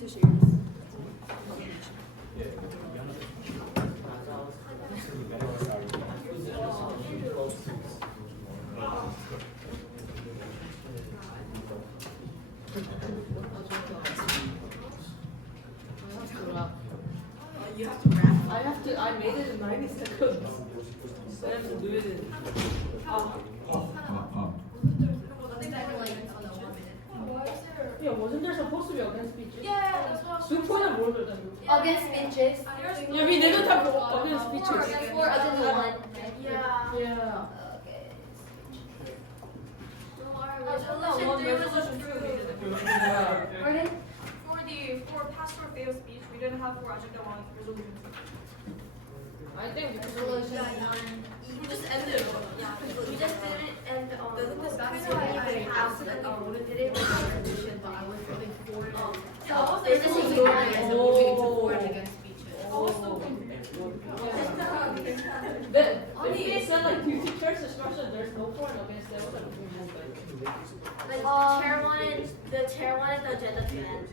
tissues. You have to wrap. I made it in 90 seconds. So I have to do it in. Yeah, wasn't there supposed to be against speeches? Yeah, that's what I was 두 번은 뭘 들었다는 Against speeches. Yeah, we didn't have against speeches. For agenda 1. Yeah. Yeah. Pardon? For pass or fail speech, we didn't have for agenda 1 resolution. I think Resolution 1. We just ended. Yeah, we just did it and that's why I asked that we did it with the resolution, but I was moving forward. So there's just a moving forward against speeches. If they said like two teachers instruction, there's no point against them. Like the chair wanted the agenda to end.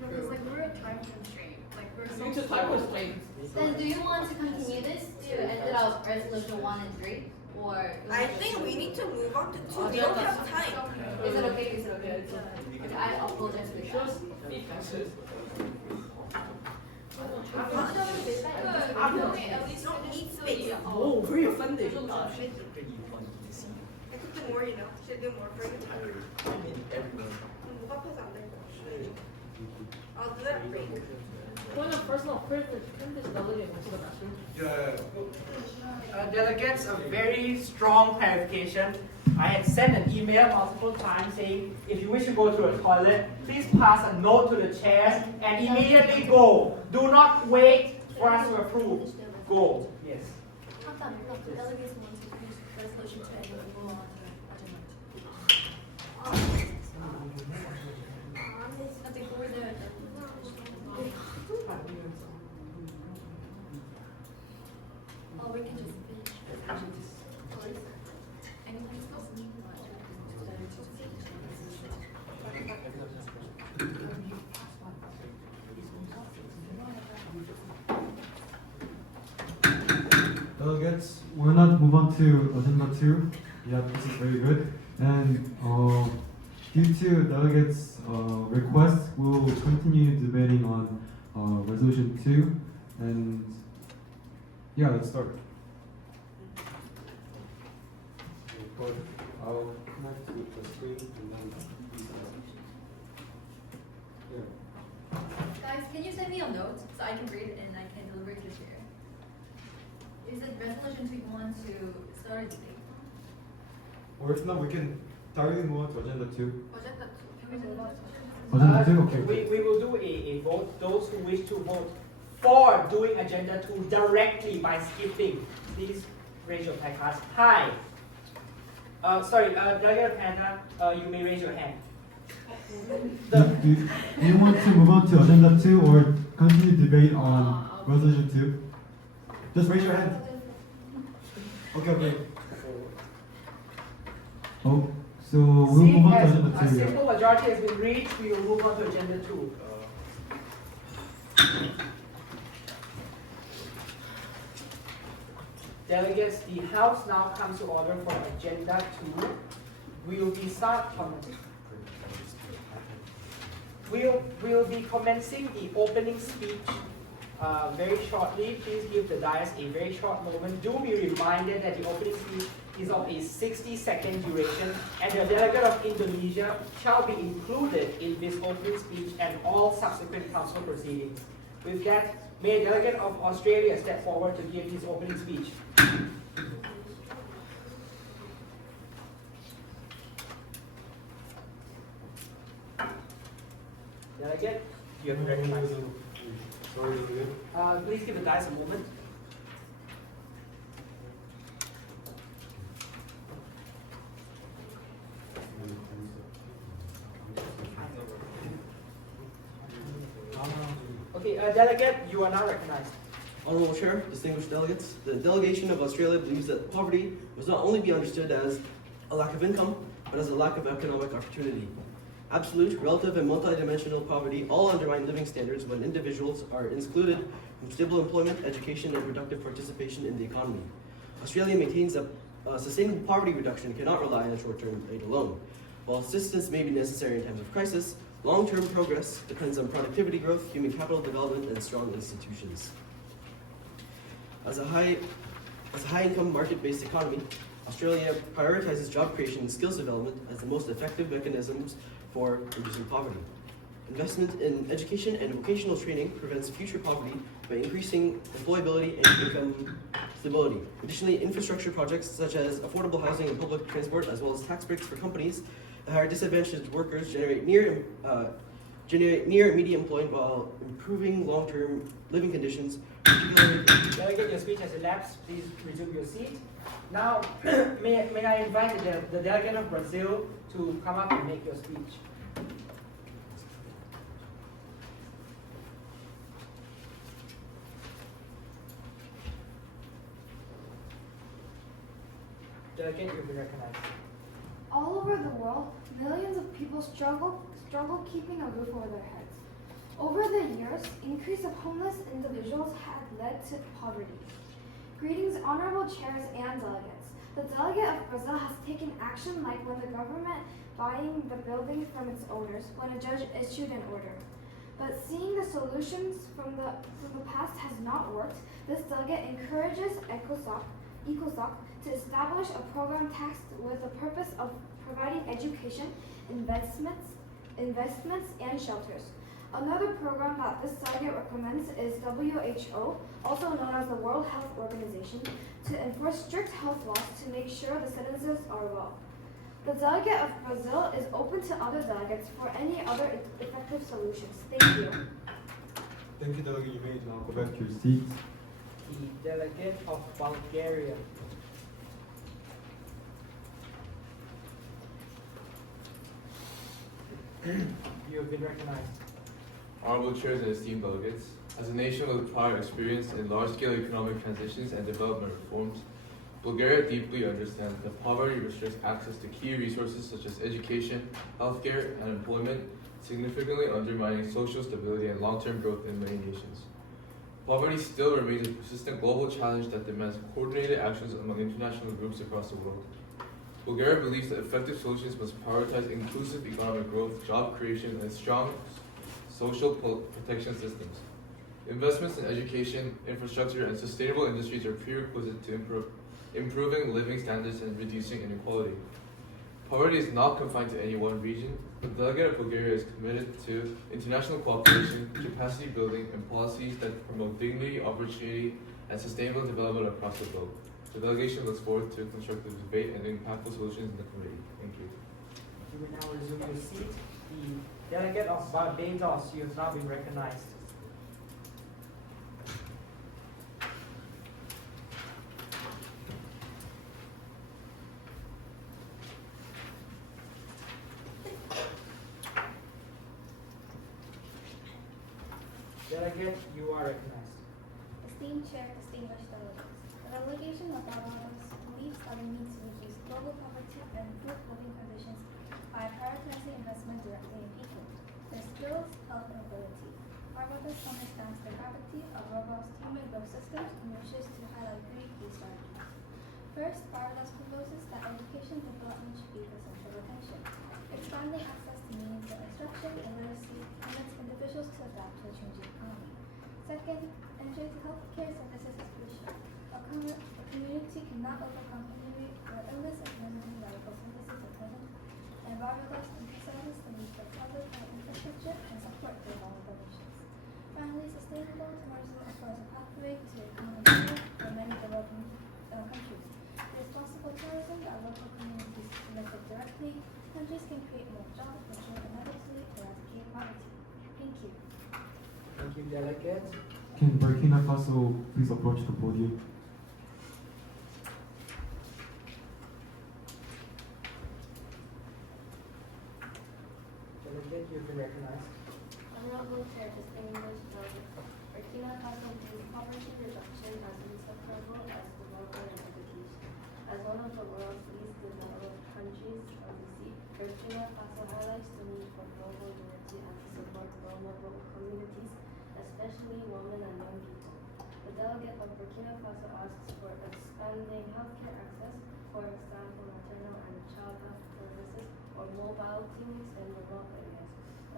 Because like we're a time constraint. Like we're Due to time constraints. Then do you want to continue this to end it out resolution 1 and 3? Or I think we need to move on to 2. We don't have time. is it okay? Is it okay? Okay, I apologize for that. Just defenses. We don't need space. Oh, very offended. I could do more, you know. Should do more for you. 목 앞에서 안 될 것 같아. I'll do that break. Point of personal privilege. Can this delegate into the restroom? Delegates, a very strong clarification. I had sent an email multiple times saying, if you wish to go to a toilet, please pass a note to the chairs and immediately go. Do not wait for us to approve. Go. Yes. Delegates want to finish resolution 2 and we'll move on to agenda. I think we're there. Oh, we can just finish. Anything else? Delegates, we're not move on to agenda 2. Yeah, this is very good. And due to delegates' request, we will continue debating on resolution 2. And yeah, let's start. I'll connect to the screen and then. Guys, can you send me a note so I can read it and I can deliver it to the chair? Is it resolution 2 you want to start a debate? Or if not, we can directly move on to agenda 2. Agenda 2. Can we move on? Agenda 2, okay. We will do a vote. Those who wish to vote for doing agenda 2 directly by skipping, please raise your hand. Hi. Sorry, Delegate Panda, you may raise your hand. Do you want to move on to agenda 2 or continue debate on resolution 2? Just raise your hand. Okay. Oh, so we'll Seeing move on to as agenda a 2. Yeah. simple majority has been reached, we will move on to agenda 2. Delegates, the House now comes to order for agenda 2. We'll be commencing the opening speech very shortly. Please give the dais a very short moment. Do be reminded that the opening speech is of a 60-second duration, and the delegate of Indonesia shall be included in this opening speech and all subsequent council proceedings. With that, may a delegate of Australia step forward to give his opening speech. Delegate, you have to recognize. Sorry, Please give the guys a moment. Okay, delegate, you are now recognized. Honorable Chair, distinguished delegates, the delegation of Australia believes that poverty must not only be understood as a lack of income, but as a lack of economic opportunity. Absolute, relative, and multidimensional poverty all undermine living standards when individuals are excluded from stable employment, education, and productive participation in the economy. Australia maintains that sustainable poverty reduction cannot rely on short-term aid alone. While assistance may be necessary in times of crisis, long-term progress depends on productivity growth, human capital development, and strong institutions. As a high-income, market-based economy, Australia prioritizes job creation and skills development as the most effective mechanisms for reducing poverty. Investment in education and vocational training prevents future poverty by increasing employability and income stability. Additionally, infrastructure projects such as affordable housing and public transport, as well as tax breaks for companies that hire disadvantaged workers, generate near and medium employment while improving long-term living conditions. Delegate, your speech has elapsed. Please resume your seat. Now, may I invite the delegate of Brazil to come up and make your speech. Delegate, you'll be recognized. All over the world, millions of people struggle keeping a roof over their heads. Over the years, increase of homeless individuals had led to poverty. Greetings, honorable chairs and delegates. The delegate of Brazil has taken action like when the government buying the building from its owners when a judge issued an order. But seeing the solutions from the past has not worked, this delegate encourages ECOSOC to establish a program tasked with the purpose of providing education, investments, and shelters. Another program that this delegate recommends is WHO, also known as the World Health Organization, to enforce strict health laws to make sure the citizens are well. The delegate of Brazil is open to other delegates for any other effective solutions. Thank you. Thank you, Delegate. You may now go back to your seat. The delegate of Bulgaria. You have been recognized. Honorable chairs and esteemed delegates, as a nation with prior experience in large-scale economic transitions and development reforms, Bulgaria deeply understands that poverty restricts access to key resources such as education, healthcare, and employment, significantly undermining social stability and long-term growth in many nations. Poverty still remains a persistent global challenge that demands coordinated actions among international groups across the world. Bulgaria believes that effective solutions must prioritize inclusive economic growth, job creation, and strong social protection systems. Investments in education, infrastructure, and sustainable industries are prerequisite to improving living standards and reducing inequality. Poverty is not confined to any one region. The delegate of Bulgaria is committed to international cooperation, capacity building, and policies that promote dignity, opportunity, and sustainable development across the globe. The delegation looks forward to constructive debate and impactful solutions in the committee. Thank you. You will now resume your seat. The delegate of Barbados, you have now been recognized. Delegate, you are recognized. Esteemed Chair, distinguished delegates, the delegation of Barbados believes that we need to reduce global poverty and improve living conditions by prioritizing investment directly in people, their skills, health, and ability. Barbados understands the gravity of robust human growth systems and wishes to highlight 3 key strategies. First, Barbados proposes that education development should be the central attention. Expanding access to meaningful instruction and literacy permits individuals to adapt to a changing economy. Second, entry to healthcare services is crucial. A community cannot overcome injury or illness if limited medical services are present, and Barbados emphasizes the need for public health infrastructure and support for vulnerable nations. Finally, sustainable tourism offers a pathway to economic growth for many developing countries. With responsible tourism that local communities benefit directly, countries can create more jobs which will inevitably eradicate poverty. Thank you. Thank you, delegate. Can Burkina Faso please approach the podium? Delegate, you've been recognized. Honorable Chair, distinguished delegates, Burkina Faso views poverty reduction as inseparable as development and education. As one of the world's least developed countries of the Burkina Faso highlights the need for global unity and to support vulnerable communities, especially women and young people. The delegate of Burkina Faso asks for expanding healthcare access, for example, maternal and childbirth services, or mobile clinics in remote areas.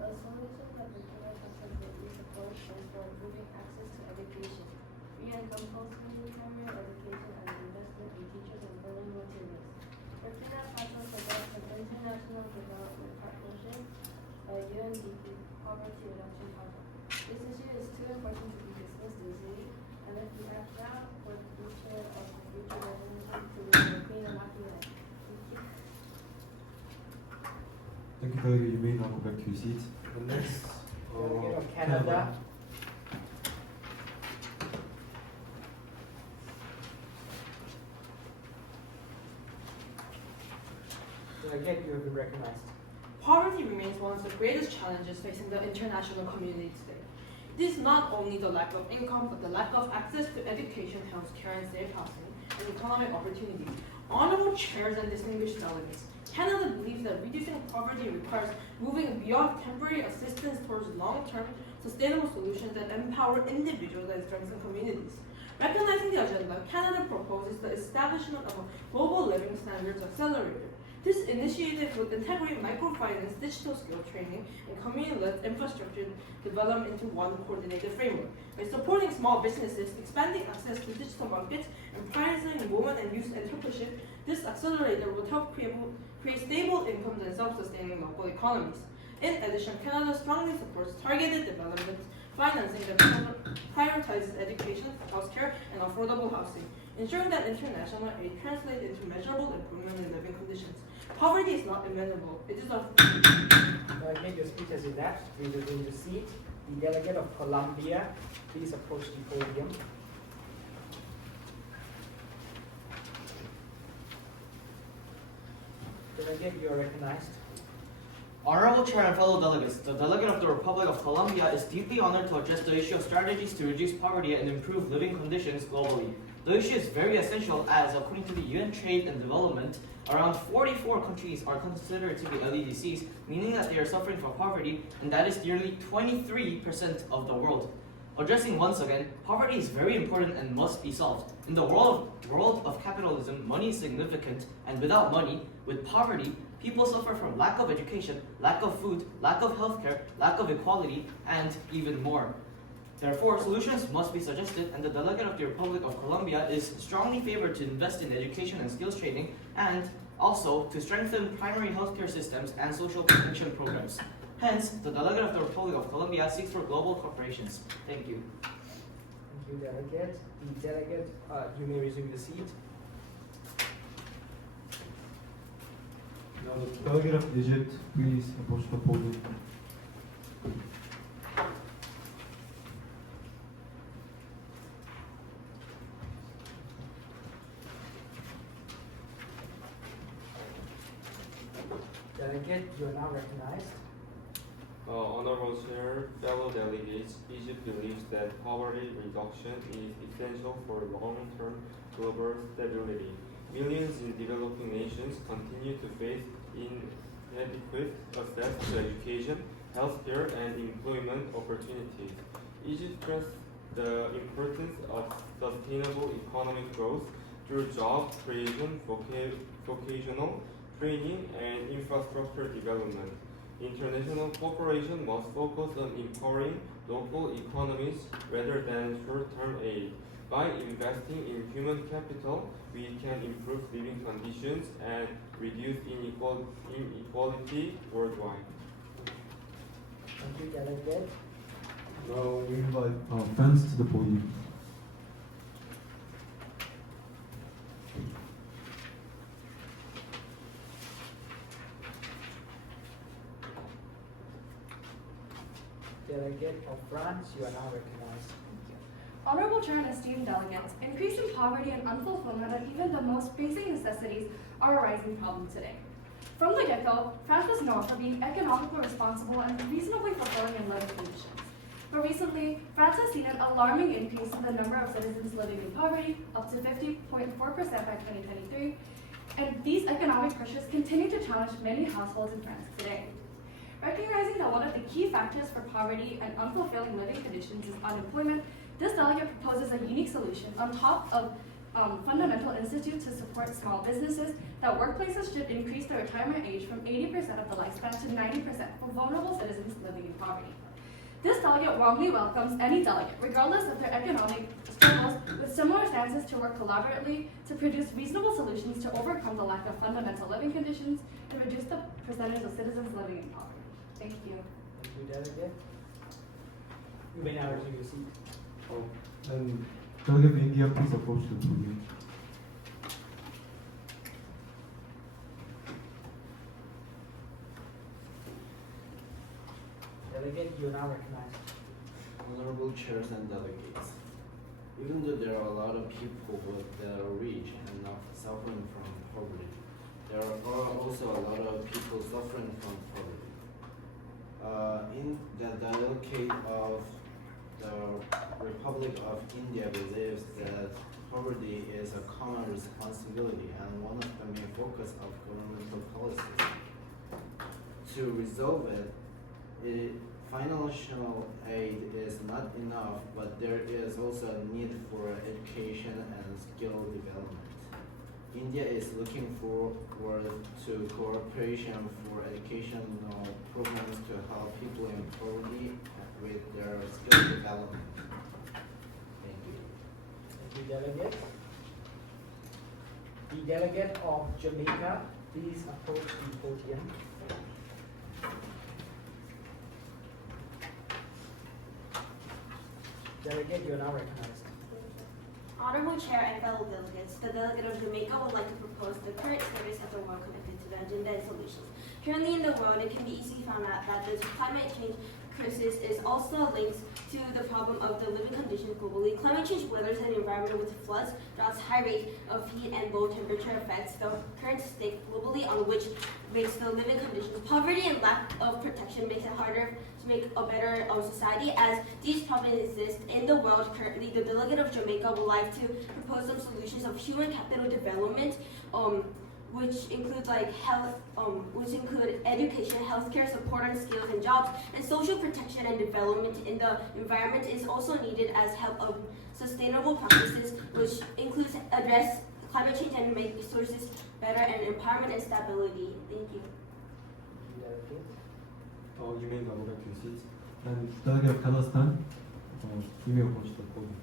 A solution that Burkina Faso greatly supports is for improving access to education, free and compulsory primary education, and investment in teachers and learning materials. Burkina Faso supports an international development partnership, UNDP poverty reduction project. This issue is too important to be dismissed easily, and if we act now for the future of the future generation to live a clean and happy life. Thank you, delegate. You may now go back to your seats. The next delegate of Canada. Delegate, you have been recognized. Poverty remains one of the greatest challenges facing the international community today. It is not only the lack of income, but the lack of access to education, healthcare, and safe housing, and economic opportunity. Honorable chairs and distinguished delegates, Canada believes that reducing poverty requires moving beyond temporary assistance towards long-term, sustainable solutions that empower individuals and strengthen communities. Recognizing the agenda, Canada proposes the establishment of a global living standards accelerator. This initiative would integrate microfinance, digital skill training, and community-led infrastructure development into one coordinated framework. By supporting small businesses, expanding access to digital markets, and prioritizing women and youth entrepreneurship, this accelerator would help create stable incomes and self-sustaining local economies. In addition, Canada strongly supports targeted development financing that prioritizes education, healthcare, and affordable housing, ensuring that international aid translates into measurable improvement in living conditions. Poverty is not amenable. It is a Delegate, your speech has elapsed. Please resume your seat. The delegate of Colombia, please approach the podium. Delegate, you are recognized. Honorable Chair and fellow delegates, the delegate of the Republic of Colombia is deeply honored to address the issue of strategies to reduce poverty and improve living conditions globally. The issue is very essential as, according to the UN Trade and Development, around 44 countries are considered to be LEDCs, meaning that they are suffering from poverty, and that is nearly 23% of the world. Addressing once again, poverty is very important and must be solved. In the world of capitalism, money is significant, and without money, with poverty, people suffer from lack of education, lack of food, lack of healthcare, lack of equality, and even more. Therefore, solutions must be suggested, and the delegate of the Republic of Colombia is strongly favored to invest in education and skills training, and also to strengthen primary healthcare systems and social protection programs. Hence, the delegate of the Republic of Colombia seeks for global corporations. Thank you. Thank you, delegate. The delegate, you may resume your seat. Now, the delegate of Egypt, please approach the podium. Delegate, you are now recognized. Honorable Chair, fellow delegates, Egypt believes that poverty reduction is essential for long-term global stability. Millions in developing nations continue to face inadequate access to education, healthcare, and employment opportunities. Egypt stresses the importance of sustainable economic growth through job creation, vocational training, and infrastructure development. International cooperation must focus on empowering local economies rather than short-term aid. By investing in human capital, we can improve living conditions and reduce inequality worldwide. Thank you, delegate. Now, we invite friends to the podium. Delegate of France, you are now recognized. Honorable Chair and esteemed delegates, increasing poverty and unfulfillment of even the most basic necessities are a rising problem today. From the get-go, France was known for being economically responsible and reasonably fulfilling in living conditions. But recently, France has seen an alarming increase in the number of citizens living in poverty, up to 50.4% by 2023, and these economic pressures continue to challenge many households in France today. Recognizing that one of the key factors for poverty and unfulfilling living conditions is unemployment, this delegate proposes a unique solution on top of fundamental institutes to support small businesses, that workplaces should increase the retirement age from 80% of the lifespan to 90% for vulnerable citizens living in poverty. This delegate warmly welcomes any delegate, regardless of their economic struggles, with similar stances to work collaboratively to produce reasonable solutions to overcome the lack of fundamental living conditions and reduce the percentage of citizens living in poverty. Thank you. Thank you, delegate. You may now resume your seat. And Delegate of India, please approach the podium. Delegate, you are now recognized. Honorable chairs and delegates, even though there are a lot of people that are rich and not suffering from poverty, there are also a lot of people suffering from poverty. In the delegate of the Republic of India believes that poverty is a common responsibility and one of the main focus of governmental policies. To resolve it, financial aid is not enough, but there is also a need for education and skill development. India is looking forward to cooperation for educational programs to help people in poverty with their skill development. Thank you. Thank you, delegate. The delegate of Jamaica, please approach the podium. Delegate, you are now recognized. Honorable Chair and fellow delegates, the delegate of Jamaica would like to propose the current status of the world connected to the agenda and solutions. Currently in the world, it can be easily found out that the climate change crisis is also linked to the problem of the living conditions globally. Climate change weathers an environment with floods, droughts, high rate of heat, and low temperature affects the current state globally, on which makes the living conditions. Poverty and lack of protection makes it harder to make a better society. As these problems exist in the world currently, the delegate of Jamaica would like to propose some solutions of human capital development, which include which include education, healthcare, support on skills and jobs, and social protection and development in the environment is also needed as help of sustainable practices, which includes address climate change and make resources better and empowerment and stability. Thank you. You may now go back to your seats. And Delegate of Kazakhstan, you may approach the podium.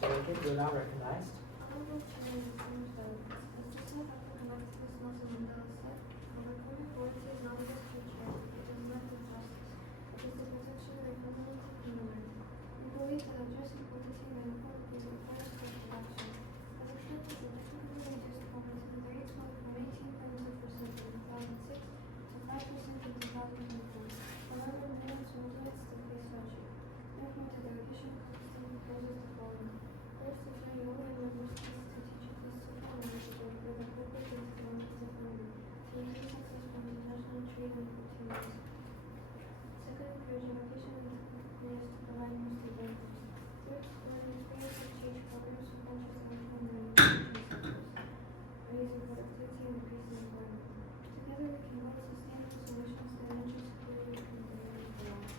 Delegate, you are now recognized. Honorable Chair and distinguished delegates, as the South African activist Nelson Mandela said, our current poverty is not just future, it is lack of justice. It is the protection of a fundamental human right. We believe that addressing poverty and inequality is a first course of action. As a country, the technically reduced poverty, the rates went from 18.2% in 2006 to 5% in 2004. However, millions of residents still face hardship. Therefore, the delegation proposes the following. First, to train all universities to teach at least 2 languages where the purpose is to increase economy, to increase access from international trade and opportunities. Second, encourage innovation and players to provide more stable incomes. Third, support and experience exchange programs for countries entering the innovation sectors, raising productivity and increasing employment. Together, we can build sustainable solutions to energy security and community development.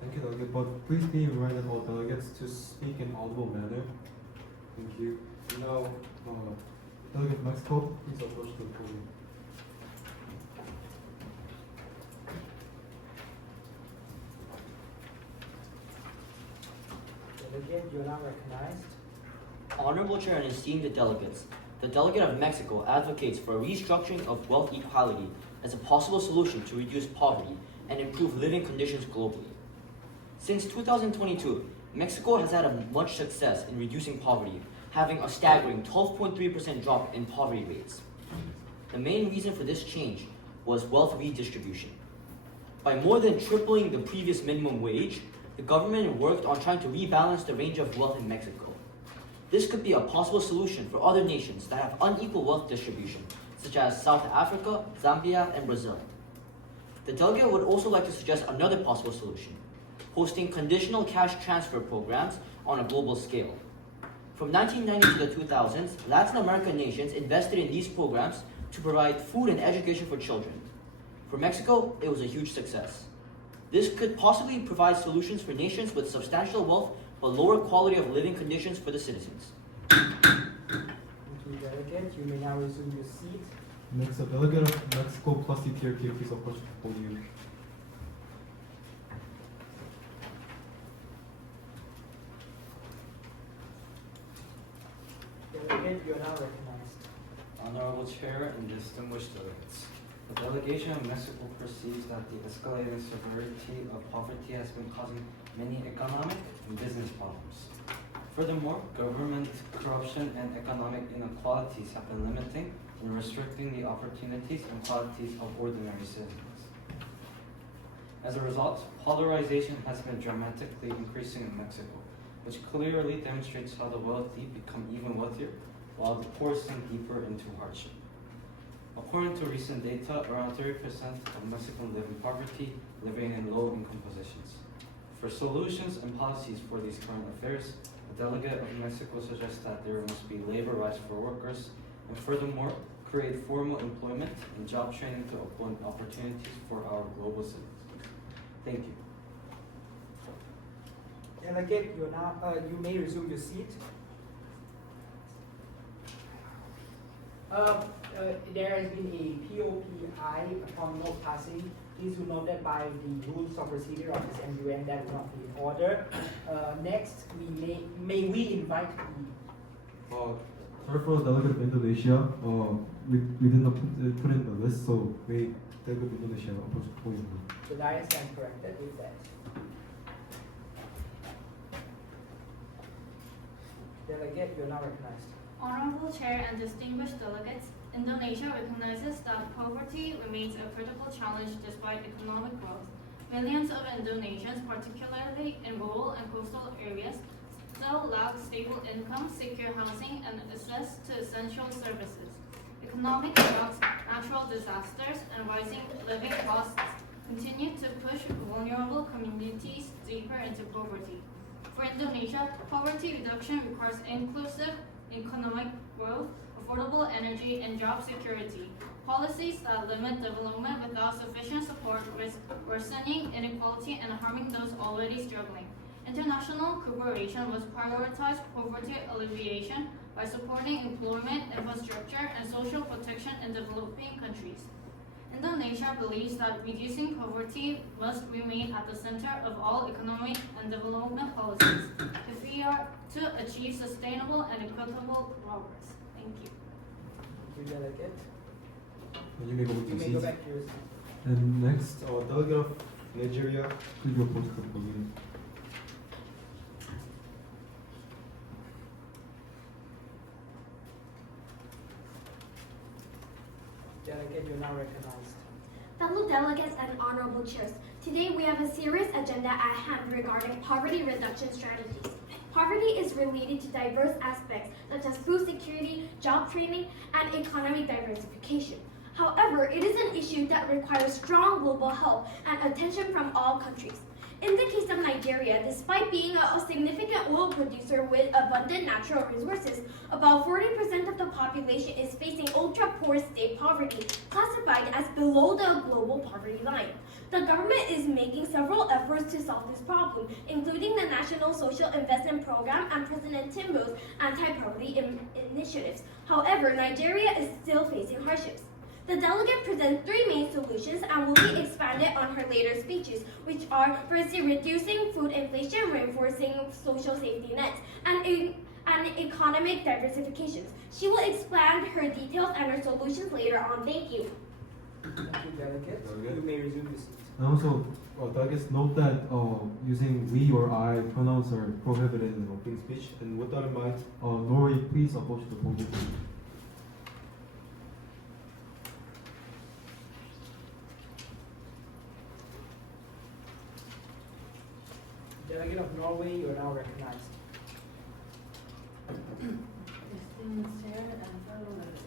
Thank you, Delegate. But please be reminded all delegates to speak in audible manner. Thank you. Now, Delegate of Mexico, please approach the podium. Delegate, you are now recognized. Honorable Chair and esteemed delegates, the delegate of Mexico advocates for a restructuring of wealth equality as a possible solution to reduce poverty and improve living conditions globally. Since 2022, Mexico has had much success in reducing poverty, having a staggering 12.3% drop in poverty rates. The main reason for this change was wealth redistribution. By more than tripling the previous minimum wage, the government worked on trying to rebalance the range of wealth in Mexico. This could be a possible solution for other nations that have unequal wealth distribution, such as South Africa, Zambia, and Brazil. The delegate would also like to suggest another possible solution, hosting conditional cash transfer programs on a global scale. From 1990 to the 2000s, Latin American nations invested in these programs to provide food and education for children. For Mexico, it was a huge success. This could possibly provide solutions for nations with substantial wealth but lower quality of living conditions for the citizens. Thank you, delegate. You may now resume your seat. Next, a delegate of Mexico plus ETRK, please approach the podium. Delegate, you are now recognized. Honorable Chair and distinguished delegates. The delegation of Mexico perceives that the escalating severity of poverty has been causing many economic and business problems. Furthermore, government corruption and economic inequalities have been limiting and restricting the opportunities and qualities of ordinary citizens. As a result, polarization has been dramatically increasing in Mexico, which clearly demonstrates how the wealthy become even wealthier, while the poor sink deeper into hardship. According to recent data, around 30% of Mexicans live in poverty, living in low-income positions. For solutions and policies for these current affairs, the delegate of Mexico suggests that there must be labor rights for workers, and furthermore, create formal employment and job training to open opportunities for our global citizens. Thank you. Delegate, you are now you may resume your seat. There has been a POPI upon no passing. Please do note that by the rules of procedure of this MUN that will not be in order. Next, may we invite the Sorry for the delegate of Indonesia. We didn't put in the list, so may delegate of Indonesia approach the podium. the dais stand corrected with that. Delegate, you are now recognized. Honorable Chair and distinguished delegates, Indonesia recognizes that poverty remains a critical challenge despite economic growth. Millions of Indonesians, particularly in rural and coastal areas, still lack stable income, secure housing, and access to essential services. Economic shocks, natural disasters, and rising living costs continue to push vulnerable communities deeper into poverty. For Indonesia, poverty reduction requires inclusive economic growth, affordable energy, and job security. Policies that limit development without sufficient support risk worsening inequality and harming those already struggling. International cooperation must prioritize poverty alleviation by supporting employment, infrastructure, and social protection in developing countries. Indonesia believes that reducing poverty must remain at the center of all economic and development policies if we are to achieve sustainable and equitable progress. Thank you. Thank you, delegate. And you may go to You your may go seats. back to your seat. And next, delegate of Nigeria, please approach the podium. Delegate, you are now recognized. Fellow delegates and honorable chairs, today we have a serious agenda at hand regarding poverty reduction strategies. Poverty is related to diverse aspects such as food security, job training, and economic diversification. However, it is an issue that requires strong global help and attention from all countries. In the case of Nigeria, despite being a significant oil producer with abundant natural resources, about 40% of the population is facing ultra-poor state poverty, classified as below the global poverty line. The government is making several efforts to solve this problem, including the National Social Investment Program and President Tinubu's anti-poverty initiatives. However, Nigeria is still facing hardships. The delegate presents three main solutions and will be expanded on her later speeches, which are firstly reducing food inflation, reinforcing social safety nets, and economic diversifications. She will expand her details and her solutions later on. Thank you. Thank you, delegate. You may resume your seat. And also, delegates note that using we or I pronouns are prohibited in opening speech. And with that in mind, Norway, please approach the podium. Delegate of Norway, you are now recognized. Distinguished Chair and fellow delegates.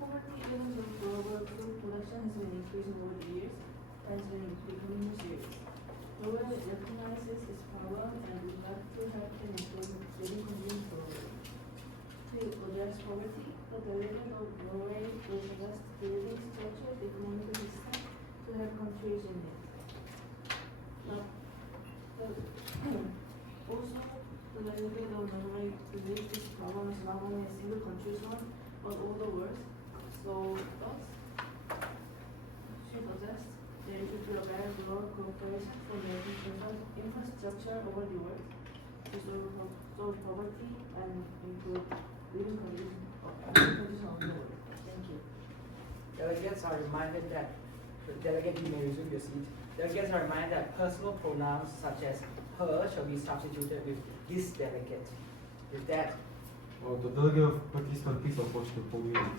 Poverty, even though global food production has been increasing over the years, has been becoming more serious. Seoul recognizes its problem and would like to help and improve living conditions globally. To address poverty, the delegate of Norway will suggest building structured economic system to help countries in need. Also, the delegate of Norway believes this problem is not only a single country's one, but all the world. So, thus, she suggests there should be a better global cooperation for making infrastructure over the world to solve poverty and improve living conditions of the world. Thank you. Delegates are reminded that, delegate, you may resume your seat. Delegates are reminded that personal pronouns such as her shall be substituted with this delegate. With that, The delegate of Pakistan, please approach the podium.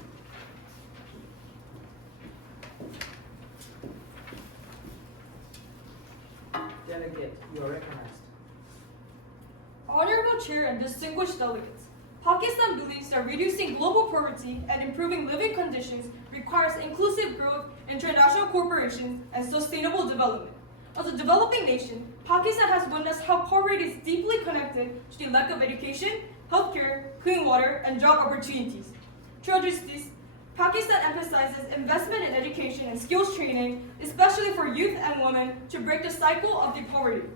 delegate, you are recognized. Honorable Chair and distinguished delegates, Pakistan believes that reducing global poverty and improving living conditions requires inclusive growth, international cooperation, and sustainable development. As a developing nation, Pakistan has witnessed how poverty is deeply connected to the lack of education, healthcare, clean water, and job opportunities. To address this, Pakistan emphasizes investment in education and skills training, especially for youth and women, to break the cycle of the poverty.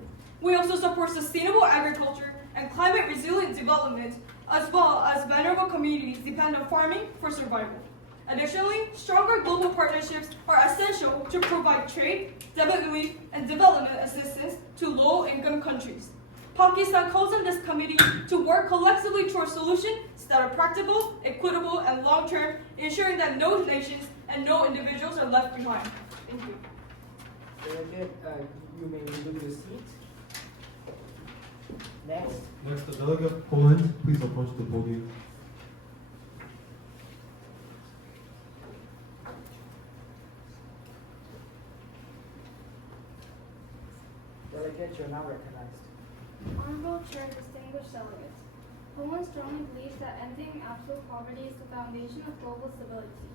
We also support sustainable agriculture and climate resilient development, as well as vulnerable communities depend on farming for survival. Additionally, stronger global partnerships are essential to provide trade, debt relief, and development assistance to low-income countries. Pakistan calls on this committee to work collectively towards solutions that are practical, equitable, and long-term, ensuring that no nations and no individuals are left behind. Thank you. Delegate, you may resume your seat. Next. Next, the delegate of Poland, please approach the podium. Delegate, you are now recognized. Honorable Chair, distinguished delegates, Poland strongly believes that ending absolute poverty is the foundation of global stability.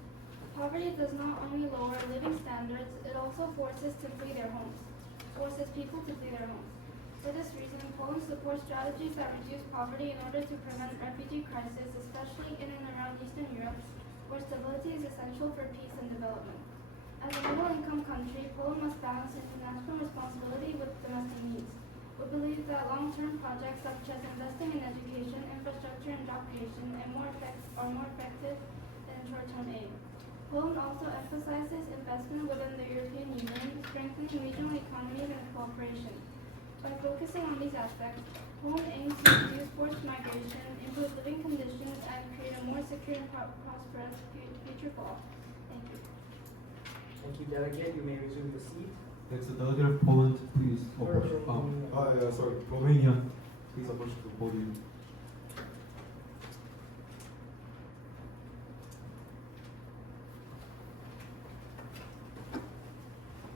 Poverty does not only lower living standards, it also forces people to flee their homes. For this reason, Poland supports strategies that reduce poverty in order to prevent refugee crisis, especially in and around Eastern Europe, where stability is essential for peace and development. As a middle-income country, Poland must balance international responsibility with domestic needs. We believe that long-term projects such as investing in education, infrastructure, and job creation are more effective than short-term aid. Poland also emphasizes investment within the European Union, strengthening regional economies and cooperation. By focusing on these aspects, Poland aims to reduce forced migration, improve living conditions, and create a more secure and prosperous future for all. Thank you. Thank you, delegate. You may resume the seat. Next, the delegate of Poland, please approach. Romania, please approach the podium.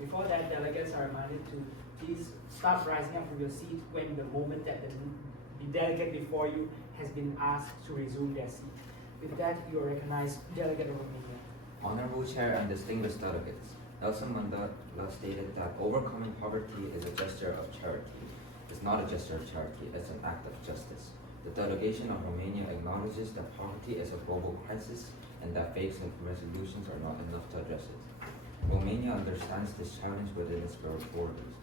Before that, delegates are reminded to please start rising up from your seat when the moment that the delegate before you has been asked to resume their seat. With that, you are recognized, Delegate of Romania. Honorable Chair and distinguished delegates, Nelson Mandela stated that overcoming poverty is a gesture of charity. It's not a gesture of charity, it's an act of justice. The delegation of Romania acknowledges that poverty is a global crisis and that fakes and resolutions are not enough to address it. Romania understands this challenge within its borders.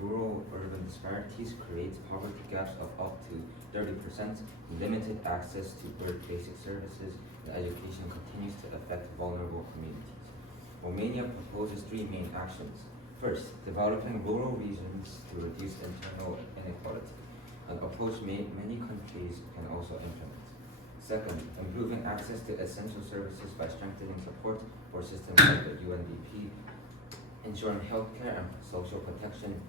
Rural-urban disparities create poverty gaps of up to 30%, limited access to basic services, and education continues to affect vulnerable communities. Romania proposes three main actions. First, developing rural regions to reduce internal inequality, an approach many countries can also implement. Second, improving access to essential services by strengthening support for systems like the UNDP, ensuring healthcare and social protection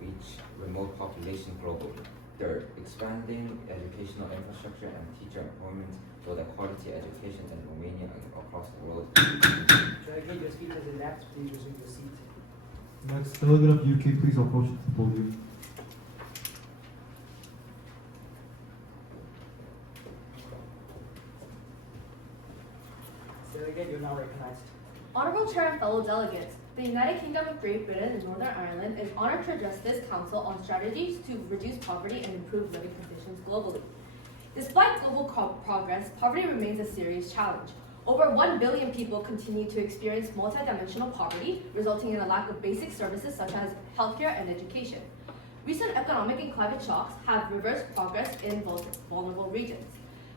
reach remote population globally. Third, expanding educational infrastructure and teacher employment so that quality education in Romania and across the world. Delegate, your speech has elapsed. Please resume your seat. Next, delegate of UK, please approach the podium. Delegate, you're now recognized. Honorable Chair and fellow delegates, the United Kingdom of Great Britain and Northern Ireland is honored to address this council on strategies to reduce poverty and improve living conditions globally. Despite global progress, poverty remains a serious challenge. Over 1 billion people continue to experience multidimensional poverty, resulting in a lack of basic services such as healthcare and education. Recent economic and climate shocks have reversed progress in vulnerable regions.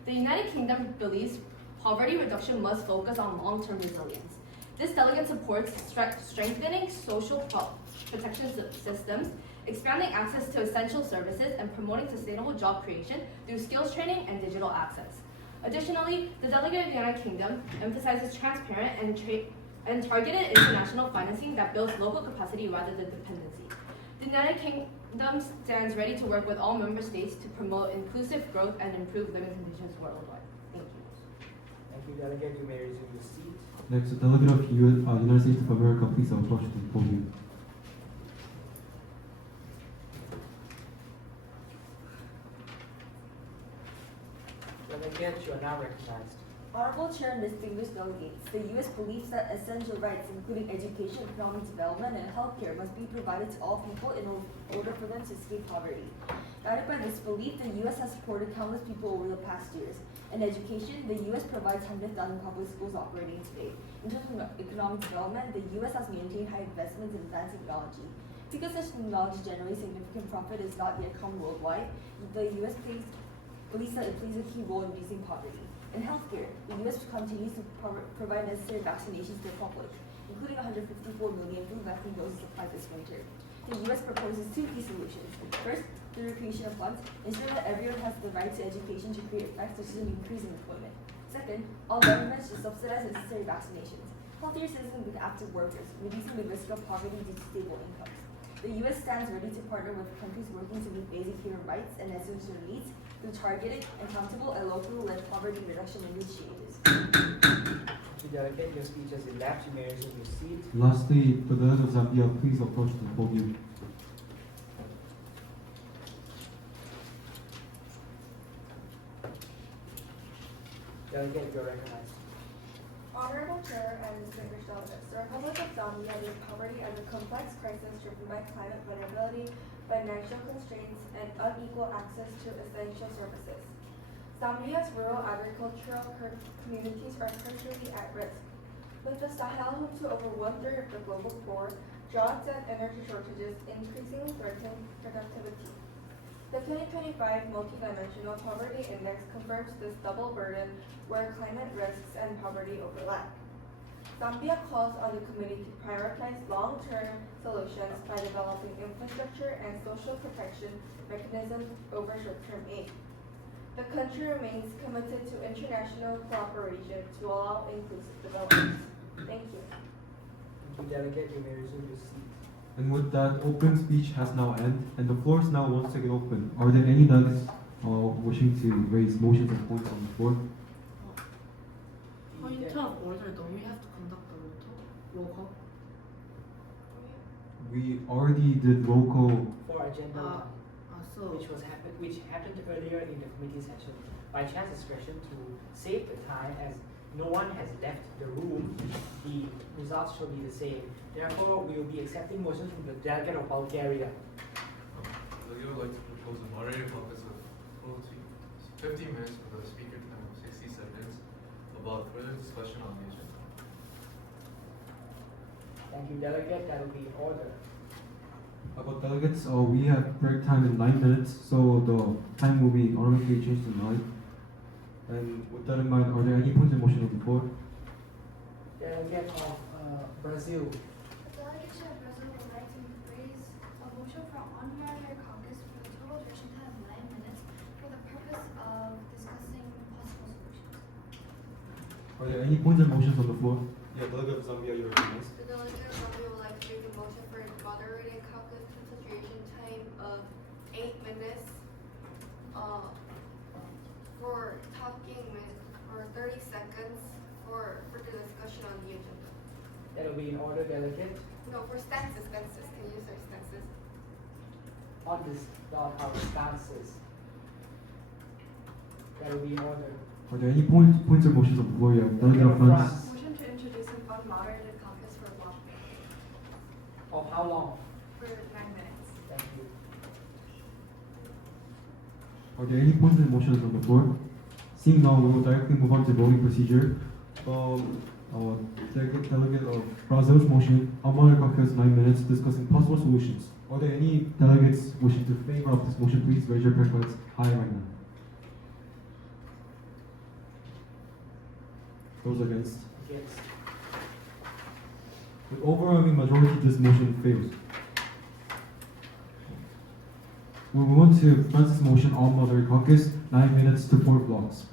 The United Kingdom believes poverty reduction must focus on long-term resilience. This delegate supports strengthening social protection systems, expanding access to essential services, and promoting sustainable job creation through skills training and digital access. Additionally, the delegate of the United Kingdom emphasizes transparent and targeted international financing that builds local capacity rather than dependency. The United Kingdom stands ready to work with all member states to promote inclusive growth and improve living conditions worldwide. Thank you. Thank you, Delegate. You may resume your seat. Next, the delegate of United States of America, please approach the podium. Delegate, you are now recognized. Honorable Chair and distinguished delegates, the U.S. believes that essential rights, including education, economic development, and healthcare, must be provided to all people in order for them to escape poverty. Guided by this belief, the U.S. has supported countless people over the past years. In education, the U.S. provides 100,000 public schools operating today. In terms of economic development, the U.S. has maintained high investments in advanced technology. Because such technology generates significant profit is not yet common worldwide, the U.S. believes that it plays a key role in reducing poverty. In healthcare, the U.S. continues to provide necessary vaccinations to the public, including 154 million flu vaccine doses supplied this winter. The U.S. proposes two key solutions. First, through the creation of funds, ensure that everyone has the right to education to create effects such as an increase in employment. Second, all governments should subsidize necessary vaccinations. Healthier citizens with active workers, reducing the risk of poverty due to stable incomes. The U.S. stands ready to partner with countries working to meet basic human rights and essential needs through targeted, accountable, and locally-led poverty reduction initiatives. Thank you, Delegate. Your speech has elapsed. You may resume your seat. Lastly, the delegate of Zambia, please approach the podium. Delegate, you are recognized. Honorable Chair and distinguished delegates, the Republic of Zambia views poverty as a complex crisis driven by climate vulnerability, financial constraints, and unequal access to essential services. Zambia's rural agricultural communities are particularly at risk. With the Sahel home to over 1/3 of the global poor, droughts and energy shortages increasingly threaten productivity. The 2025 Multidimensional Poverty Index confirms this double burden where climate risks and poverty overlap. Zambia calls on the committee to prioritize long-term solutions by developing infrastructure and social protection mechanisms over short-term aid. The country remains committed to international cooperation to allow inclusive development. Thank you. Thank you, Delegate. You may resume your seat. And with that, open speech has now ended, and the floor is now once again open. Are there any delegates wishing to raise motions or points on the floor? Point of order, don't we have to conduct a roll call? We already did roll call. For agenda, which happened earlier in the committee session by chair's discretion to save the time, as no one has left the room. The results shall be the same. Therefore, we will be accepting motions from the delegate of Bulgaria. We would like to propose a moderated caucus of 15 minutes with a speaker time of 60 seconds about further discussion on the agenda. Thank you, delegate. That will be in order. About delegates, we have break time in 9 minutes, so the time will be automatically changed to 9. And with that in mind, are there any points of motion on the floor? Delegate of Brazil. The delegation of Brazil would like to raise a motion for on-moderated caucus with a total duration time of 9 minutes for the purpose of discussing possible solutions. Are there any points of motions on the floor? Yeah, delegate of Zambia, you're recognized. The delegate of Zambia would like to raise a motion for a moderated caucus with a duration time of 8 minutes for talking for 30 seconds for the discussion on the agenda. That will be in order, delegate. No, for stances. Can you use our stances? On our stances. That will be in order. Are there any points or motions on the floor? Yeah, delegate of France. Motion to introduce an unmoderated caucus for block. how long? For 9 minutes. Thank you. Are there any points and motions on the floor? Seeing none, we will directly move on to voting procedure. Delegate of Brazil's motion, Amara Caucus 9 minutes discussing possible solutions. Are there any delegates wishing to favor of this motion? Please raise your cards high right now. Those against? Against. With overwhelming majority, this motion fails. We move on to Francis' motion, Alma Mother Caucus, 9 minutes to 4 blocks.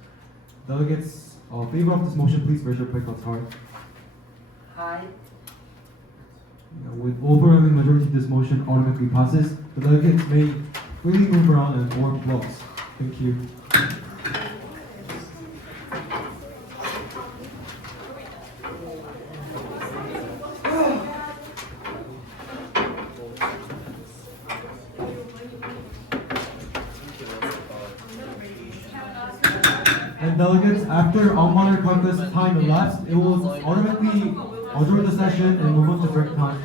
Delegates favor of this motion, please raise your cards high. High. With overwhelming majority, this motion automatically passes. The delegates may freely move around and form blocks. Thank you. And delegates, after Almaner Caucus time elapsed, it will automatically adjourn the session and move on to break time.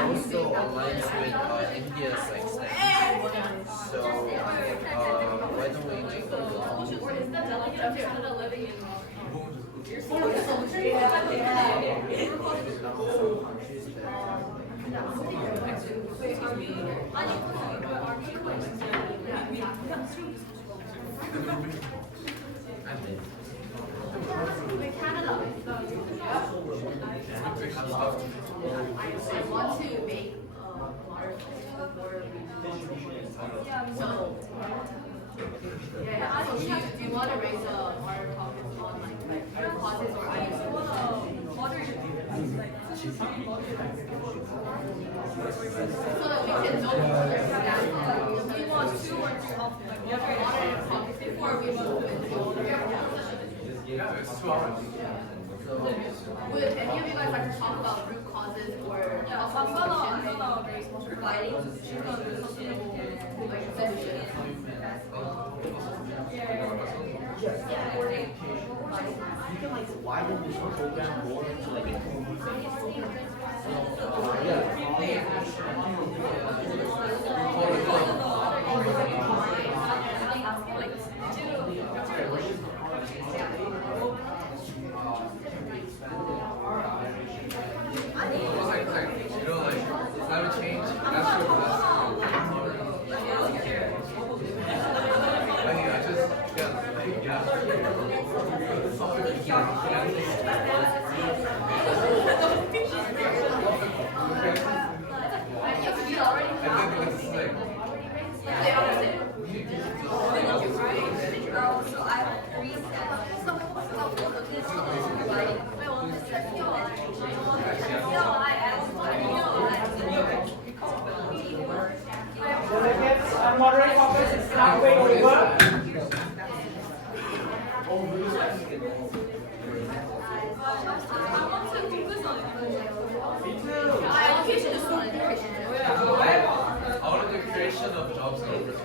Also aligns with India's like stance. So why don't we just go Is the delegate of Canada living in I want to make water for so yeah. So do you want to raise a water topics on like causes or items? So that we can know that we want 2 or 3 of water topics before we move into would any of you guys like to talk about root causes or providing sustainable like solutions? You can like widen this program more to like climate change, that's true. Delegates, Moderate Caucus is halfway over. Allocation is not education. I want the creation of jobs and opportunities.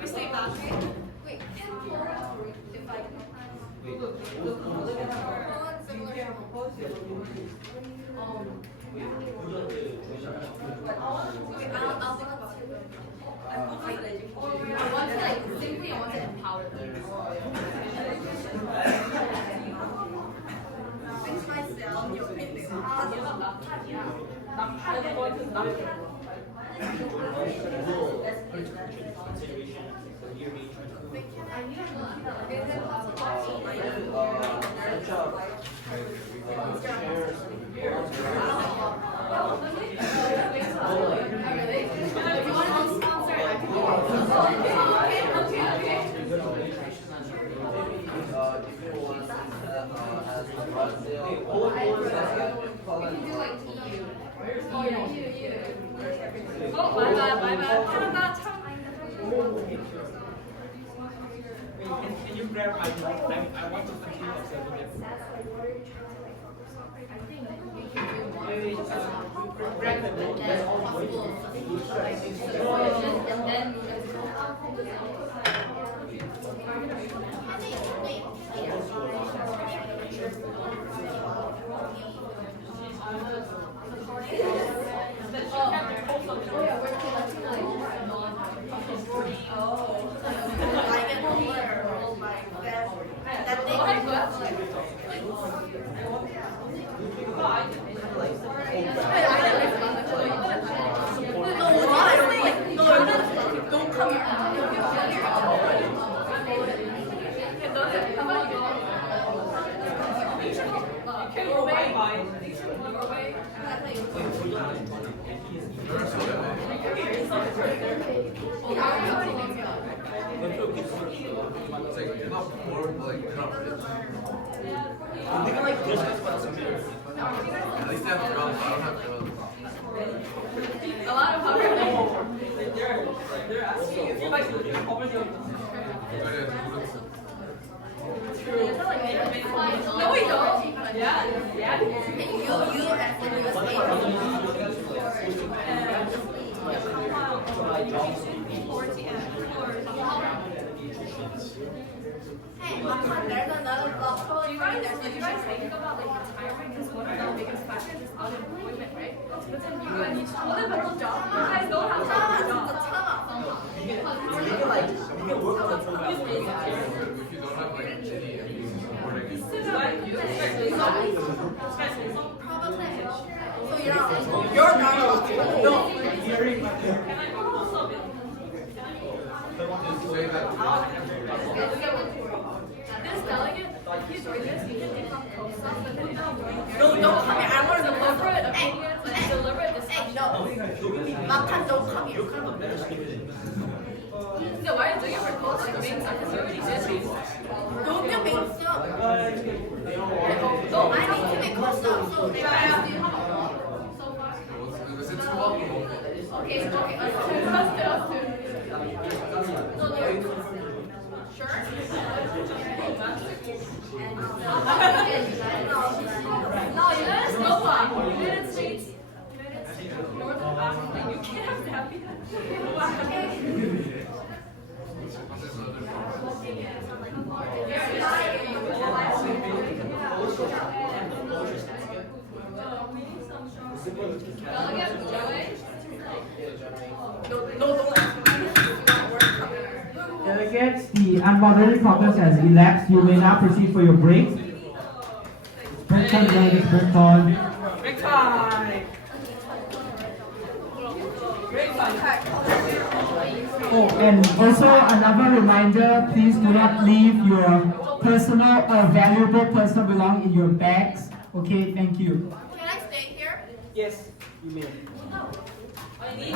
We stay back. Wait, I want to like simply I want to empower them. Fix myself, you're Can you grab my mic? I want to continue observing it. Grab the mic. That's all At least I have drums. I don't have drums. A lot of power. They're asking if you like cover your. No, we don't. Yeah. Hey, there's another block. Do you guys think about like retirement is one of the biggest factors is unemployment, right? But then you need to live a job. You guys don't have a job. If you don't have like any supporting it. So you're not. No. This delegate, he's doing this, he can become co-star, but then now No, don't come here. I want to deliberate opinions and deliberate discussion. no. Makan, don't come here. So why are you doing it for co-star? Because you already did it. Don't you make some? No, I need to make custom. So Was it too long? Okay, us two. Sure? No, United States, North Africa, you can't have Zambia. Delegates, the unmoderated caucus has elapsed. You may now proceed for your break. Break time, delegates, break time. Break time. Break time. Oh, and also another reminder, please do not leave your personal or valuable personal belongings in your bags. Okay, thank you. Can I stay here? Yes, you may. I need